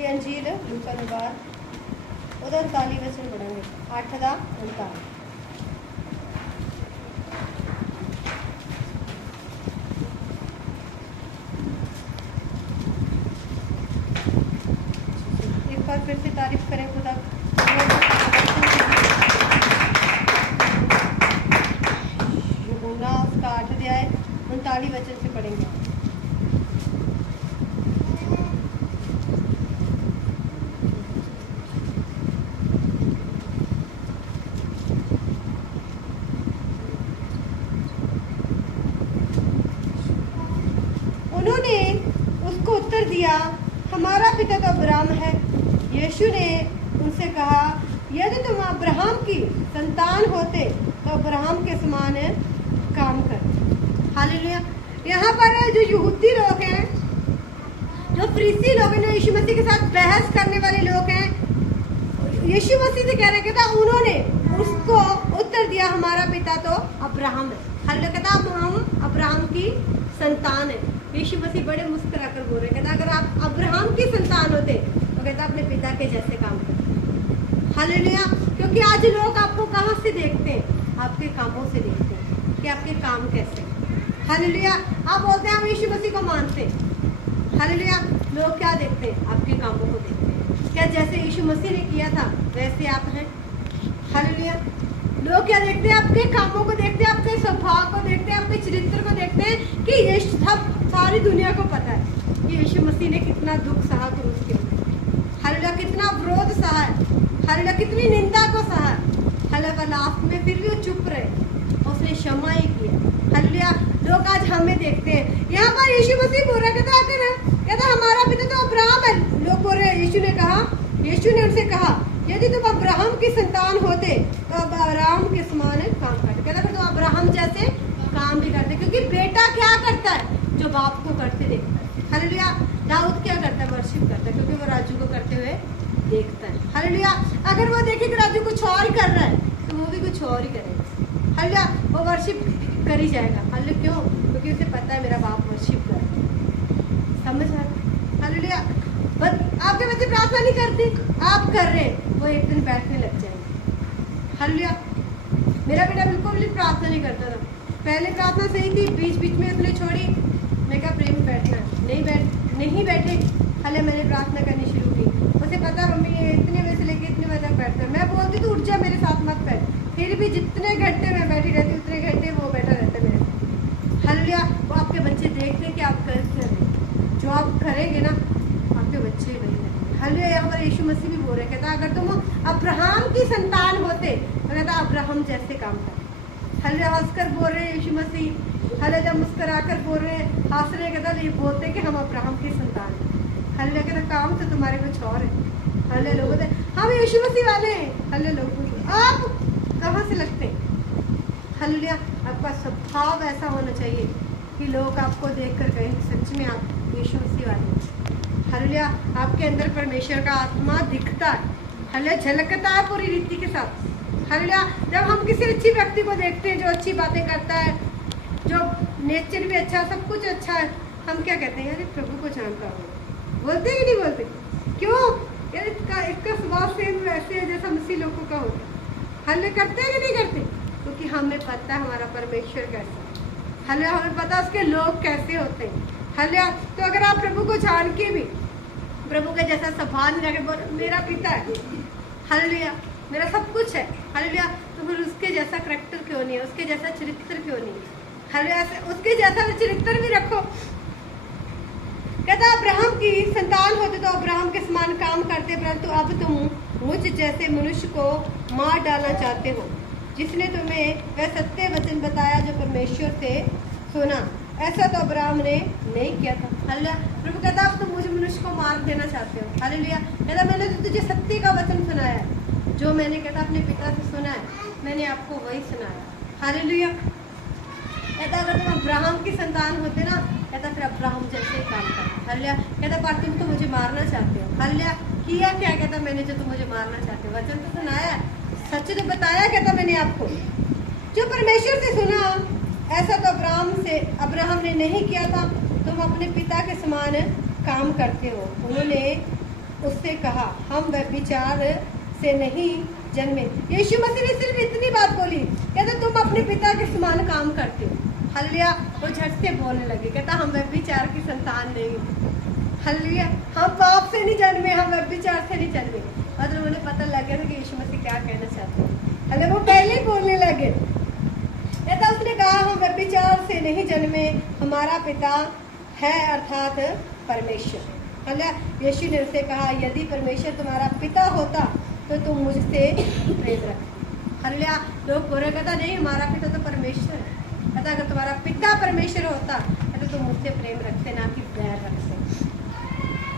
ये अंजील लूका अनुवाद ਉਹਦਾ 39 ਵਚਨ ਪੜਾਂਗੇ 8 ਦਾ 39। एक बार फिर से तारीफ करें खुदा। उसका 8 अध्याय 39 वचन से पढ़ेंगे। उन्होंने उसको उत्तर दिया, हमारा पिता तो अब्राहम है। यीशु ने उनसे कहा, यदि तुम अब्राहम की संतान होते तो अब्राहम के समान काम करते। हालेलुया। यहाँ पर जो यहूदी लोग हैं, जो फरीसी लोग हैं, जो यीशु मसीह के साथ बहस करने वाले लोग हैं, यीशु मसीह से कह रहे कहता उन्होंने उसको उत्तर दिया, हमारा पिता तो अब्राहम है। हालेलुया। कहता हम अब्राहम की संतान है। यीशु मसीह बड़े मुस्कुराकर बोल रहे, कहता अगर आप अब्राहम की संतान होते तो कहता अपने पिता के जैसे काम करते। हालेलुया। क्योंकि आज लोग आपको कहाँ से देखते हैं? आपके कामों से देखते हैं कि आपके काम कैसे। हालेलुया। आप बोलते हैं हम यीशु मसीह को मानते हैं। हालेलुया। लोग क्या देखते हैं? आपके कामों को देखते हैं। क्या जैसे यीशु मसीह ने किया था वैसे आप हैं? हालेलुया। लोग क्या देखते हैं? आपके कामों को देखते हैं, आपके स्वभाव को देखते हैं, आपके चरित्र को देखते हैं कि ये सब सारी दुनिया को पता है कि यीशु मसीह ने कितना दुख सहा क्रूस के ऊपर। हालेलुया। कितना विरोध सहा है। हालेलुया। कितनी निंदा को सहा है। हालेलुया। लास्ट में फिर भी वो चुप रहे, उसने क्षमा ही किया। हालेलुया। लोग आज हमें देखते हैं। यहाँ पर यीशु मसीह बोल रहा कहता हमारा पिता तो अब्राहम है। लोग बोल रहे, यीशु ने उनसे कहा, यदि तुम अब्राहम की संतान होते तो अब्राहम के समान काम करते। कहता फिर तुम अब्राहम जैसे काम भी करते, क्योंकि बेटा क्या करता है? जो बाप को करते देखता है। हालेलुया। दाऊद क्या करता है? वर्शिप करता है, क्योंकि वो राजू को करते हुए देखता है। हालेलुया। अगर वो देखे कि राजू कुछ और ही कर रहा है तो वो भी कुछ और ही करेगा। हालेलुया। वो वर्शिप कर ही जाएगा। हालेलुया। क्यों? क्योंकि उसे पता है मेरा बाप वर्शिप कर रहा है। समझ आ रहा? हालेलुया। आपके बच्चे प्रार्थना नहीं करते, आप कर रहे हैं, वो एक दिन बैठने लग जाएंगे। हालेलुया। मेरा बेटा बिल्कुल भी प्रार्थना नहीं करता था। पहले प्रार्थना सही थी, बीच बीच में उसने छोड़ी। मैं कहा प्रेम बैठना नहीं बैठे। हाले मैंने प्रार्थना करनी शुरू की। उसे पता मम्मी ये इतने बजे से लेके इतने बजे तक बैठता है। मैं बोलती तो उठ जा, मेरे साथ मत बैठ। फिर भी जितने घंटे मैं बैठी रहती उतने घंटे वो बैठा रहता है मेरे साथ। हालेलुया। वो आपके बच्चे देखते हैं कि आप कर क्या रहे, जो आप करेंगे ना आपके बच्चे बनेंगे। हालेलुया। यहाँ पर यीशु मसीह भी बोल रहे, कहता अगर तुम अब्राहम की संतान होते तो कहता अब्राहम जैसे काम करते। हालेलुया। हंसकर बोल रहे यीशु मसीह। हालेलुया। मुस्कुराकर बोल रहे, हंस रहे, कहता ये बोलते कि हम अब्राहम की संतान हैं। हालेलुया। कहता काम तो तुम्हारे कुछ और है। हालेलुया। लोग बोलते हम यीशु मसीह वाले हैं। हालेलुया। लोग आप कहाँ से लगते हैं? हालेलुया। आपका स्वभाव ऐसा होना चाहिए कि लोग आपको देखकर कहें सच में आप यीशु मसीह वाले हैं। हालेलुया। आपके अंदर परमेश्वर का आत्मा दिखता है। हालेलुया। झलकता है पूरी रीति के साथ। हालेलुया। जब हम किसी अच्छी व्यक्ति को देखते हैं जो अच्छी बातें करता है, जो नेचर भी अच्छा, सब कुछ अच्छा है, हम क्या कहते हैं? यार प्रभु को जानता हो। बोलते ही नहीं बोलते? क्यों? यार इसका स्वभाव सेम वैसे है जैसा मसीह लोगों का होता है। हालेलुया। करते हैं कि नहीं करते? क्योंकि हमें पता है हमारा परमेश्वर कैसा है। हालेलुया। हमें पता है उसके लोग कैसे होते हैं। हालेलुया। तो अगर आप प्रभु को जान के भी प्रभु का जैसा स्वभाव नहीं रखे, मेरा पिता है, हालेलुया, मेरा सब कुछ है, हालेलुया, तो फिर उसके जैसा करैक्टर क्यों नहीं है? उसके जैसा चरित्र क्यों नहीं है? हालेलुया। उसके जैसा चरित्र भी रखो। कहता अब्राहम की संतान होते तो अब्राहम के समान काम करते, परंतु अब तुम मुझ जैसे मनुष्य को मार डालना चाहते हो, जिसने तुम्हें वह सत्य वचन बताया जो परमेश्वर से सुना। ऐसा तो अब्राहम ने नहीं किया था। हालेलुया। प्रभु कहता अब तुम मुझे मनुष्य को मार देना चाहते हो। हालेलुया। कहता मैंने तो तुझे सत्य का वचन सुनाया है, जो मैंने कहता अपने पिता से सुना है, मैंने आपको वही सुनाया। हालेलुया। कहता अगर तुम अब्राहम की संतान होते ना, कहता फिर अब्राहम जैसे ही काम करते। हालेलुया। कहता पर तुम तो मुझे मारना चाहते हो। हालेलुया। किया क्या? कहता मैंने जो तुम मुझे मारना चाहते हो, वचन तो सुनाया, सच तो बताया। कहता मैंने आपको जो परमेश्वर से सुना, ऐसा तो अब्राहम ने नहीं किया था। तुम अपने पिता के समान काम करते हो। उन्होंने उससे कहा, हम व्यभिचार से नहीं जन्मे। यीशु मसीह ने सिर्फ इतनी बात बोली, कहता तुम अपने पिता के समान काम करते हो। हालेलुया। वो झट से बोलने लगे, कहता हम व्यभिचार की संतान नहीं। हालेलुया। हम पाप से नहीं जन्मे, हम व्यभिचार से नहीं जन्मे। मतलब उन्हें पता लग गया था कि यीशु मसीह क्या कहना चाहते हैं। हालेलुया। वो पहले ही बोलने लगे। कहता उसने कहा, हम व्यभिचार से नहीं जन्मे, हमारा पिता है अर्थात परमेश्वर। हालेलुया। यीशु ने उससे कहा, यदि परमेश्वर तुम्हारा पिता होता तो तुम मुझसे प्रेम रखते। हालेलुया। लोग बोले, कहता नहीं हमारा पिता तो परमेश्वर है। कहता अगर तुम्हारा पिता परमेश्वर होता तो तुम मुझसे प्रेम रखते, ना कि बैर रखते।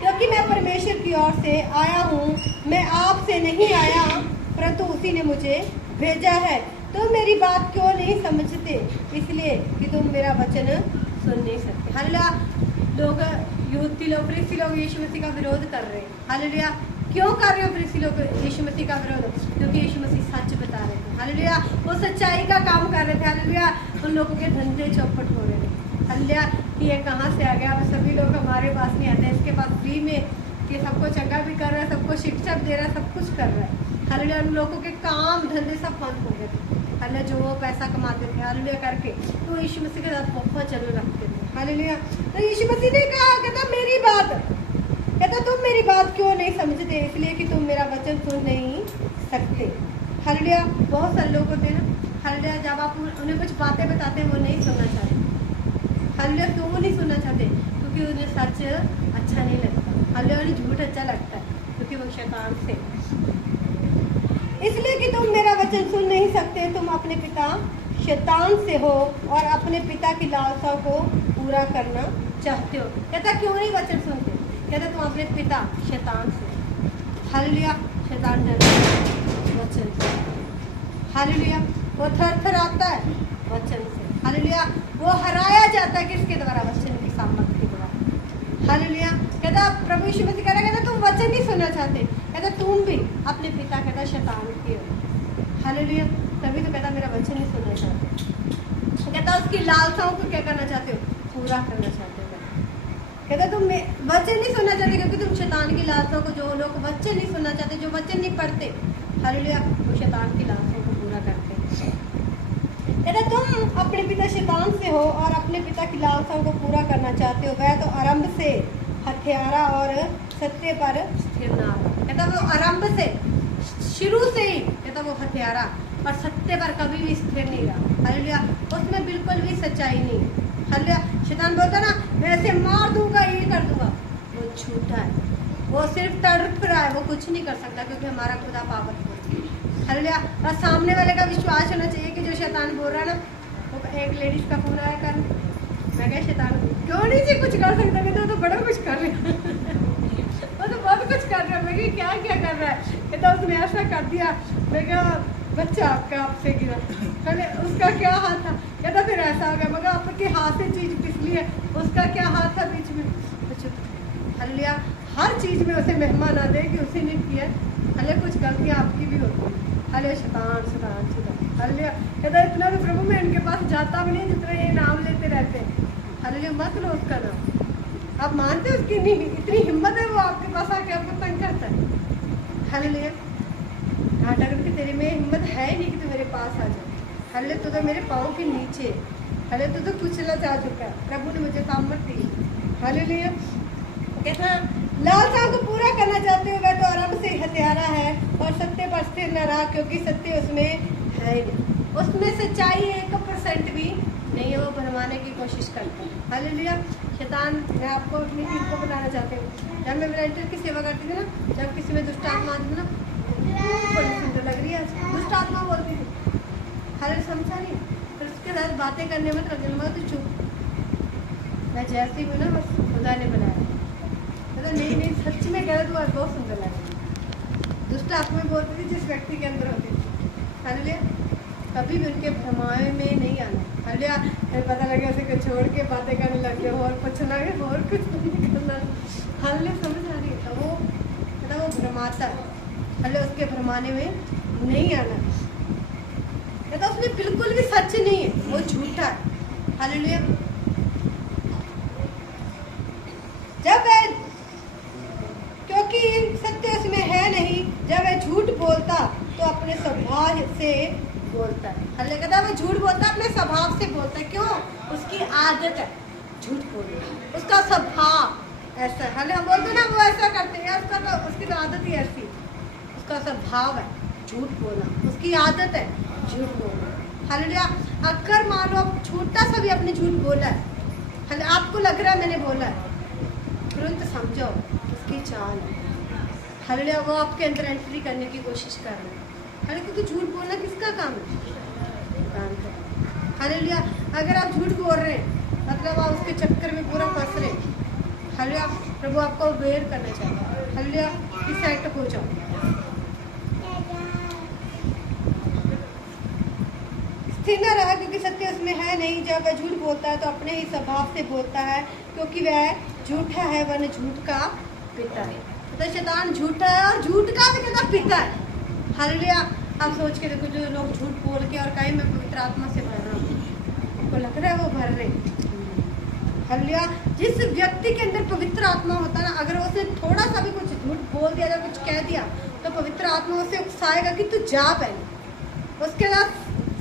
क्योंकि मैं परमेश्वर की ओर से आया हूँ, मैं आपसे नहीं आया, परंतु उसी ने मुझे भेजा है। तुम मेरी बात क्यों नहीं समझते? इसलिए कि तुम मेरा वचन सुन नहीं सकते। हालेलुया। लोग यहूदी लोग, फरीसी लोग यीशु मसीह का विरोध कर रहे हैं। हालेलुया। क्यों कर रहे हो फरीसी लोग यीशु मसीह का विरोध? क्योंकि यीशु मसीह सच बता रहे थे। हालेलुया। वो सच्चाई का काम कर रहे थे। हालेलुया। उन लोगों के धंधे चौपट हो रहे थे। हालेलुया। ये कहाँ से आ गया? अब सभी लोग हमारे पास नहीं आते, इसके पास फ्री में ये सबको चंगा भी कर रहा है, सबको शिक्षा दे रहा है, सब कुछ कर रहा है। हालेलुया। उन लोगों के काम धंधे सब बंद हो गए थे। हालेलुया। जो वो पैसा कमाते थे हालेलुया करके, तो यीशु मसीह के साथ बहुत चल रखते थे। हालेलुया। तो यीशु मसीह ने कहा, कहता मेरी बात, कहता तुम मेरी बात क्यों नहीं समझते? इसलिए कि तुम मेरा वचन सुन नहीं सकते। हालेलुया। बहुत सारे लोग होते हैं ना, हालेलुया, जब आप उन्हें कुछ बातें बताते हैं वो नहीं सुनना चाहते। हालेलुया। क्यों वो नहीं सुनना चाहते? क्योंकि उन्हें सच अच्छा नहीं लगता। हालेलुया। उन्हें झूठ अच्छा लगता है, क्योंकि वो शैतान से। इसलिए कि तुम मेरा वचन सुन नहीं सकते, तुम अपने पिता शैतान से हो और अपने पिता की लालसाओं को पूरा करना चाहते हो। कहता क्यों नहीं वचन सुनते? कहता तुम अपने पिता शैतान से। हालेलुया। शैतान डरता है वचन से। हालेलुया। वो थर आता है वचन से। हालेलुया। वो हराया जाता है किसके द्वारा? वचन की सामर्थ्य के द्वारा। हालेलुया। कहता प्रभु यीशु मसीह कह रहा है, कहता तुम वचन नहीं सुनना चाहते, कहता तुम भी अपने पिता कहता शैतान के हो। हालेलुया। तभी तो कहता मेरा वचन नहीं सुनना चाहते। कहता उसकी लालसाओं को क्या करना चाहते हो? पूरा करना चाहते हो। कहता तुम वचन नहीं सुनना चाहते, क्योंकि तुम शैतान की लालसाओं को, जो लोग वचन नहीं सुनना चाहते, जो वचन नहीं पढ़ते, हालेलुया, वो शैतान की लालसाओं को पूरा करते हैं। कहता तुम अपने पिता शैतान से हो और अपने पिता की लालसाओं को पूरा करना चाहते हो। वह तो आरंभ से हत्यारा और सत्य पर स्थिर ना रहा। कहता वो आरंभ से, शुरू से ही कहता वो हत्यारा और सत्य पर कभी भी स्थिर नहीं रहा। हालेलुया। उसमें बिल्कुल भी सच्चाई नहीं। हालेलुया। शैतान बोलता ना मैं ऐसे मार दूंगा, ये कर दूंगा, वो झूठा है। वो सिर्फ तड़प रहा है, वो कुछ नहीं कर सकता, क्योंकि हमारा खुदा पावरफुल है। हालेलुया। और सामने वाले का विश्वास होना चाहिए कि जो शैतान बोल रहा है ना, वो एक लेडीज का फोन आया कर, मैं क्या शैतान क्यों नहीं जी कुछ कर सकता? कहता तो बड़ा कुछ कर रहा है वो तो बहुत कुछ कर रहा है। मैं क्या क्या कर रहा है? कहता उसने ऐसा कर दिया। मैं क्या बच्चा आपका आपसे गिरा, पहले उसका क्या हाथ था? कहता फिर ऐसा हो गया। मगर आपके हाथ से चीज पिसली है, उसका क्या हाथ था बीच में? हालेलुया। हर चीज में उसे मेहमान आ दे कि उसी ने किया। हालेलुया। कुछ गलतियाँ आपकी भी होती है। हालेलुया। शैतान शैतान शैतान। हालेलुया। कहता इतना तो प्रभु मैं इनके पास जाता भी नहीं जितना ये नाम लेते रहते हैं। हालेलुया। मत लो उसका नाम। आप मानते हो उसकी नहीं इतनी हिम्मत है, वो आपके पास आके आपको तंग करता है। हालेलुया। घाटा करके तेरे में हिम्मत है ही नहीं कि तू मेरे पास आ जाए। हालेलुया। तू तो मेरे पाँव के नीचे। हालेलुया। तू तो कुचला जा चुका है, प्रभु ने मुझे सामर्थ दी। हालेलुया। कहता लालसाओं को पूरा करना चाहते हो। वह तो आरंभ से हत्यारा है और सत्य पर स्थिर न रहा, क्योंकि सत्य उसमें है ही नहीं। उसमें सच्चाई 1% भी नहीं है, वो भरमाने की कोशिश करता है। हालेलुया। शैतान मैं आपको अपनी चीज को बनाना चाहती हूँ। जब मैं वॉलंटियर की सेवा करती थी ना, जब किसी में दुष्ट आत्मा आती थी ना, बड़ी सुंदर लग रही है दुष्ट आत्मा बोलती थी। हालेलुया। समझा नहीं? फिर उसके साथ बातें करने में लग जाना, तो चुप। मैं जैसी हूँ ना, बस खुदा ने बनाया। मतलब नहीं सच में कह रहा तो बहुत सुंदर लग रही। दुष्ट आत्मा बोलती थी जिस व्यक्ति के अंदर होती थी। हालेलुया। कभी भी उनके भ्रमाए में नहीं आना। हालेलुया। फिर पता लगे उसे छोड़ के बातें करने लग गए और कुछ ना और कुछ नहीं करना। हालेलुया। समझ आ रही है? तो वो भ्रमाता है। हालेलुया। उसके भ्रमाने में नहीं आना। कहता उसमें बिल्कुल भी सच नहीं है, वो झूठा है। हालेलुया। जब क्योंकि इन जब वह झूठ बोलता तो अपने स्वभाव से बोलता है। हल्ले कहता वह झूठ बोलता है, अपने स्वभाव से बोलता है। क्यों? उसकी आदत है झूठ बोलने, उसका स्वभाव ऐसा है। हल्ले हम बोलते ना वो ऐसा करते हैं, उसकी तो आदत ही ऐसी, उसका स्वभाव है झूठ बोलना, उसकी आदत है झूठ बोलना। हालेलुया। अगर मान लो आप छोटा सा भी अपने झूठ बोला है, हले आपको लग रहा है मैंने बोला है, तुरंत समझो उसकी चाल है। हालेलुया। वो आपके अंदर एंट्री करने की कोशिश कर रहे हैं। हालेलुया। क्योंकि झूठ बोलना किसका काम है? हालेलुया। अगर आप झूठ बोल रहे हैं मतलब आप उसके चक्कर में पूरा फंस रहे हैं। हालेलुया। प्रभु आपको अवेयर करना चाहिए। हालेलुया। इस साइड तक हो जाओ। स्थिर न रहा क्योंकि सत्य उसमें है नहीं। जब वह झूठ बोलता है तो अपने ही स्वभाव से बोलता है, क्योंकि वह झूठा है, वह झूठ का पिता है। तो शैतान झूठा है और झूठ का भी कहता पिता है। हालेलुया। आप सोच के देखो जो लोग झूठ बोल के और कहीं मैं पवित्र आत्मा से भर रहा हूँ, आपको लग रहा है वो भर रहे। हालेलुया। जिस व्यक्ति के अंदर पवित्र आत्मा होता है ना, अगर उसने थोड़ा सा भी कुछ झूठ बोल दिया या कुछ कह दिया तो पवित्र आत्मा उसे उकसाएगा कि तू जा पहले उसके साथ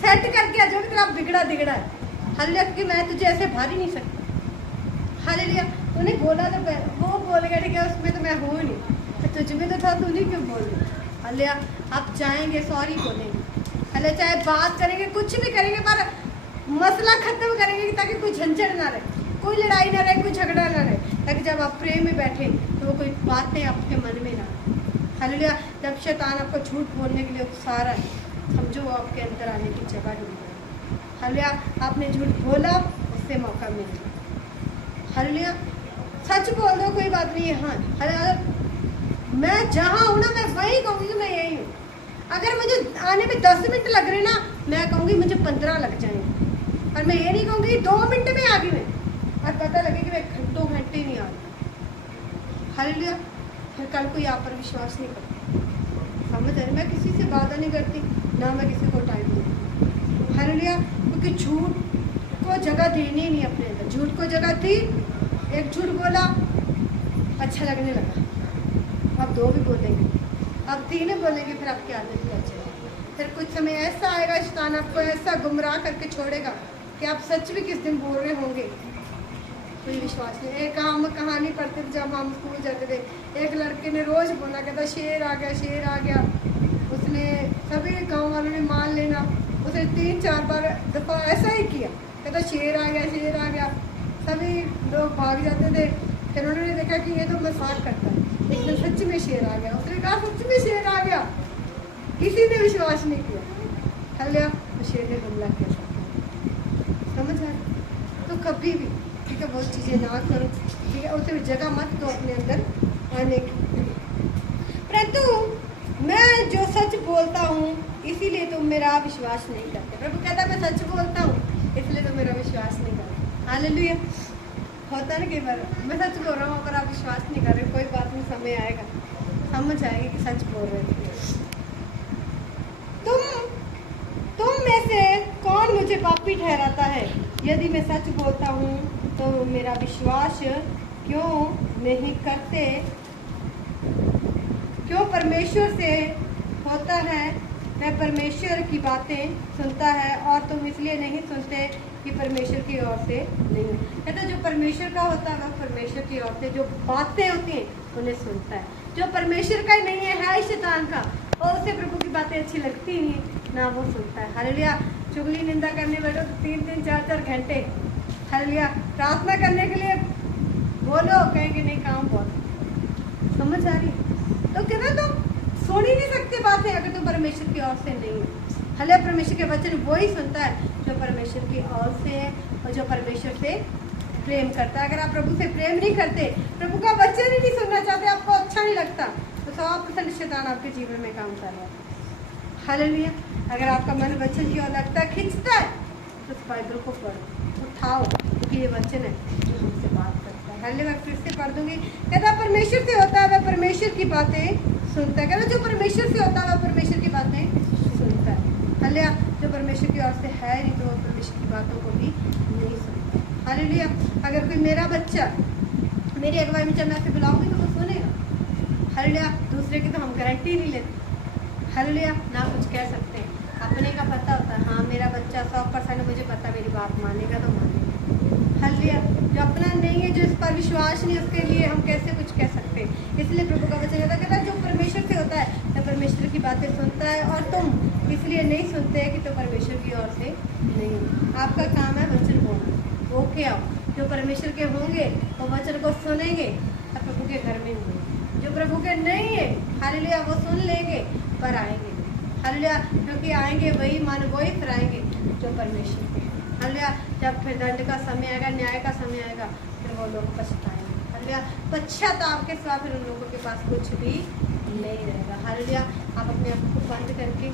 सेट करके आ जाओ कि तेरा बिगड़ा दिगड़ा है। हालेलुया। क्योंकि मैं तुझे ऐसे भर ही नहीं सकता। हालेलुया। तूने बोला तो वो बोलेगा ठीक है, उसमें तो मैं हूँ नहीं, तो तुझ में तो था, तू नहीं क्यों बोल रही। हालेलुया। आप जाएंगे सॉरी बोलेंगे। हालेलुया। चाहे बात करेंगे कुछ भी करेंगे पर मसला खत्म करेंगे ताकि कोई झंझट ना रहे, कोई लड़ाई ना रहे, कोई झगड़ा ना रहे, ताकि जब आप प्रेम में बैठे तो वो कोई बातें आपके मन में ना आए। हालेलुया। जब शैतान आपको झूठ बोलने के लिए उकसा रहा है, समझो वो आपके अंदर आने की जगह ढूंढ रहा है। हालेलुया। आपने झूठ बोला, उससे मौका मिल गया। हालेलुया। सच बोल दो, कोई बात नहीं है। हाँ हालेलुया। मैं जहाँ हूँ ना मैं वही कहूँगी मैं यही हूँ। अगर मुझे आने में 10 मिनट लग रहे ना, मैं कहूँगी मुझे 15 लग जाएंगे, और मैं ये नहीं कहूँगी 2 मिनट में आ गई मैं, और पता लगे कि मैं घंटों घंटे नहीं आ रही। हालेलुया। फिर कल कोई आप पर विश्वास नहीं करती। समझ आ रही? मैं किसी से वादा नहीं करती, ना मैं किसी को टाइम देती। हालेलुया। क्योंकि झूठ को जगह देनी नहीं अपने अंदर। झूठ को जगह दी, एक झूठ बोला अच्छा लगने लगा, अब 2 भी बोलेंगे, अब 3 बोलेंगे, फिर आपकी आदत लग जाएगी। फिर कुछ समय ऐसा आएगा शैतान आपको ऐसा गुमराह करके छोड़ेगा कि आप सच भी किस दिन बोल रहे होंगे कोई विश्वास नहीं। एक हम कहानी पढ़ते थे जब हम स्कूल जाते थे, एक लड़के ने रोज बोला, कहता शेर आ गया, शेर आ गया। उसने सभी गांव वालों ने मान लेना, उसने 3-4 बार दफा ऐसा ही किया, कहता शेर आ गया, शेर आ गया। सभी लोग भाग जाते थे। फिर उन्होंने देखा कि ये तो मजाक करता है, एक दिन सच में शेर आ गया। उसने कहा सच में शेर आ गया, किसी ने विश्वास नहीं किया। हल्ला तो शेर ने हमला किया। समझ आ रही? तो कभी भी ठीक है बहुत चीज़ें ना करो, ठीक है, उसे जगह मत दो अपने अंदर आने की। परंतु मैं जो सच बोलता हूँ इसीलिए तुम मेरा विश्वास नहीं करते। प्रभु कहता है मैं सच बोलता हूँ इसलिए तुम मेरा विश्वास नहीं करते। हालेलुया। होता है ना कई बार मैं सच बोल रहा हूँ अगर आप विश्वास नहीं कर रहे, कोई बात नहीं, समय आएगा समझ आएगी कि सच बोल रहे थे। तुम में से कौन मुझे पापी ठहराता है? यदि मैं सच बोलता हूँ तो मेरा विश्वास क्यों नहीं करते? क्यों परमेश्वर से होता है, मैं परमेश्वर की बातें सुनता है और तुम इसलिए नहीं सुनते कि परमेश्वर की ओर से नहीं। कहते जो परमेश्वर का होता है वह परमेश्वर की ओर से जो बातें होती हैं उन्हें सुनता है। जो परमेश्वर का ही नहीं है शैतान का, और उसे प्रभु की बातें अच्छी लगती ही ना वो सुनता है। हालेलुया। चुगली निंदा करने बैठो तो 3-3 4-4 घंटे। हालेलुया। प्रार्थना करने के लिए बोलो, कहेंगे नहीं काम बहुत। समझ आ रही? तो कहना तुम सुन ही नहीं सकते बातें अगर तुम परमेश्वर की ओर से नहीं हो। हालेलुया। परमेश्वर के वचन वही सुनता है जो परमेश्वर की ओर से है और जो परमेश्वर से प्रेम करता है। अगर आप प्रभु से प्रेम नहीं करते, प्रभु का वचन ही नहीं सुनना चाहते, आपको अच्छा नहीं लगता, तो 100% शैतान आपके जीवन में काम कर रहा है। हालेलुया। अगर आपका मन वचन की ओर लगता है, खींचता है, तो उस बाइबल को पढ़ो, उठाओ, क्योंकि ये वचन है जो हमसे बात करता है। हालेलुया। फिर से पढ़ दूंगी। कहता परमेश्वर से होता है वह परमेश्वर की बातें सुनता है। कहता जो परमेश्वर से होता है वह परमेश्वर की बातें सुनता है। हालेलुया। जो परमेश्वर की ओर से है नहीं तो वो परमेश्वर की बातों को भी नहीं सुनता। हालेलुया। अगर कोई मेरा बच्चा मेरी अगुवाई में चलना से बुलाऊंगी तो वो सुनेगा। हालेलुया। दूसरे की तो हम गारंटी नहीं लेते। हालेलुया। ना कुछ कह सकते हैं, अपने का पता होता है, हाँ मेरा बच्चा 100% मुझे पता मेरी बात मानेगा तो मानेगा। हालेलुया। जो अपना नहीं है, जो इस पर विश्वास नहीं, उसके लिए हम कैसे कुछ कह सकते हैं। इसलिए प्रभु का वचन कहता है जो परमेश्वर से होता है तो परमेश्वर की बातें सुनता है, और तुम इसलिए नहीं सुनते कि तो परमेश्वर की ओर से नहीं हो। आपका काम है वचन बोलना। ओके आओ, जो परमेश्वर के होंगे वो वचन को सुनेंगे तो प्रभु के घर में होंगे। जो प्रभु के नहीं है, हालेलुया, वो सुन लेंगे पर आएंगे। हालेलुया। क्योंकि आएंगे वही, मन वही फिर आएंगे जो परमेश्वर के। हालेलुया। जब फिर दंड का समय आएगा, न्याय का समय आएगा, फिर वो लोग पछताएंगे। हालेलुया। पश्चाताप के साथ फिर उन लोगों के पास कुछ भी नहीं रहेगा। हालेलुया। आप अपने आप को बंद करके